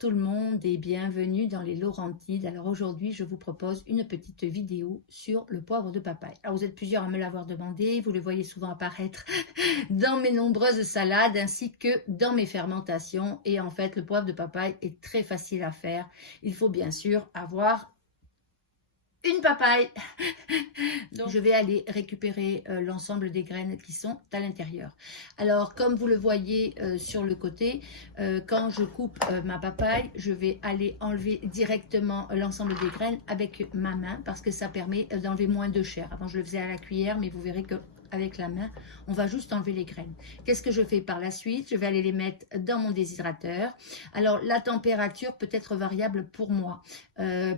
tout le monde et bienvenue dans les Laurentides. Alors aujourd'hui, je vous propose une petite vidéo sur le poivre de papaye. Alors vous êtes plusieurs à me l'avoir demandé, vous le voyez souvent apparaître dans mes nombreuses salades ainsi que dans mes fermentations. Et en fait, le poivre de papaye est très facile à faire. Il faut bien sûr avoir une papaye. Donc, je vais aller récupérer l'ensemble des graines qui sont à l'intérieur. Alors, comme vous le voyez sur le côté, quand je coupe ma papaye, je vais aller enlever directement l'ensemble des graines avec ma main parce que ça permet d'enlever moins de chair. Avant, je le faisais à la cuillère, mais vous verrez que avec la main, on va juste enlever les graines. Qu'est-ce que je fais par la suite? Je vais aller les mettre dans mon déshydrateur. Alors, la température peut être variable pour moi.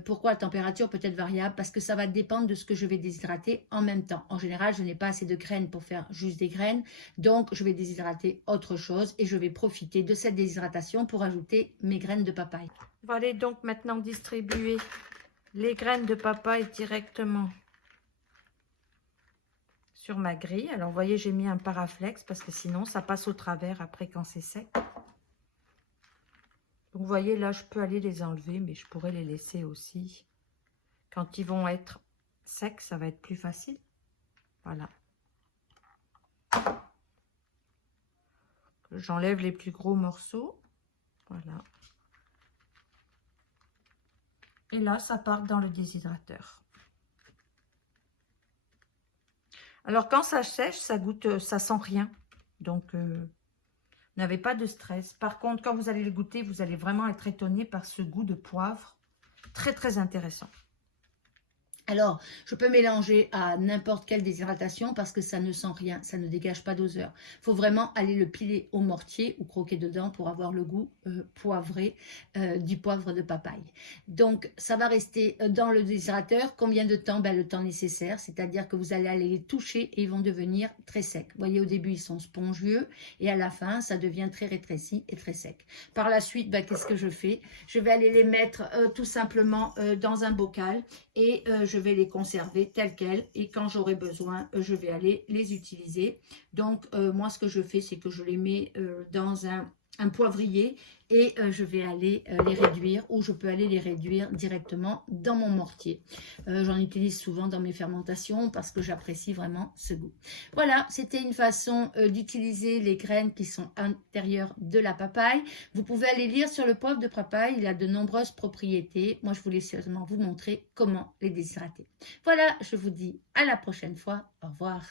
Pourquoi la température peut être variable? Parce que ça va dépendre de ce que je vais déshydrater en même temps. En général, je n'ai pas assez de graines pour faire juste des graines. Donc, je vais déshydrater autre chose et je vais profiter de cette déshydratation pour ajouter mes graines de papaye. On va aller donc maintenant distribuer les graines de papaye directement sur ma grille. Alors, vous voyez, j'ai mis un paraflex parce que sinon, ça passe au travers après quand c'est sec. Donc, vous voyez, là, je peux aller les enlever, mais je pourrais les laisser aussi. Quand ils vont être secs, ça va être plus facile. Voilà. J'enlève les plus gros morceaux. Voilà. Et là, ça part dans le déshydrateur. Alors, quand ça sèche, ça goûte, ça sent rien. Donc, n'avez pas de stress. Par contre, quand vous allez le goûter, vous allez vraiment être étonné par ce goût de poivre. Très, très intéressant. Alors, je peux mélanger à n'importe quelle déshydratation parce que ça ne sent rien, ça ne dégage pas d'odeur. Il faut vraiment aller le piler au mortier ou croquer dedans pour avoir le goût poivré du poivre de papaye. Donc, ça va rester dans le déshydrateur. Combien de temps? Le temps nécessaire, c'est-à-dire que vous allez aller les toucher et ils vont devenir très secs. Vous voyez, au début, ils sont spongieux et à la fin, ça devient très rétréci et très sec. Par la suite, qu'est-ce que je fais? Je vais aller les mettre tout simplement dans un bocal et je vais les conserver tels quels et quand j'aurai besoin, je vais aller les utiliser. Donc, moi, ce que je fais, c'est que je les mets dans un poivrier et je vais aller les réduire ou je peux aller les réduire directement dans mon mortier. J'en utilise souvent dans mes fermentations parce que j'apprécie vraiment ce goût. Voilà, c'était une façon d'utiliser les graines qui sont à l'intérieur de la papaye. Vous pouvez aller lire sur le poivre de papaye, il a de nombreuses propriétés. Moi, je voulais seulement vous montrer comment les déshydrater. Voilà, je vous dis à la prochaine fois. Au revoir.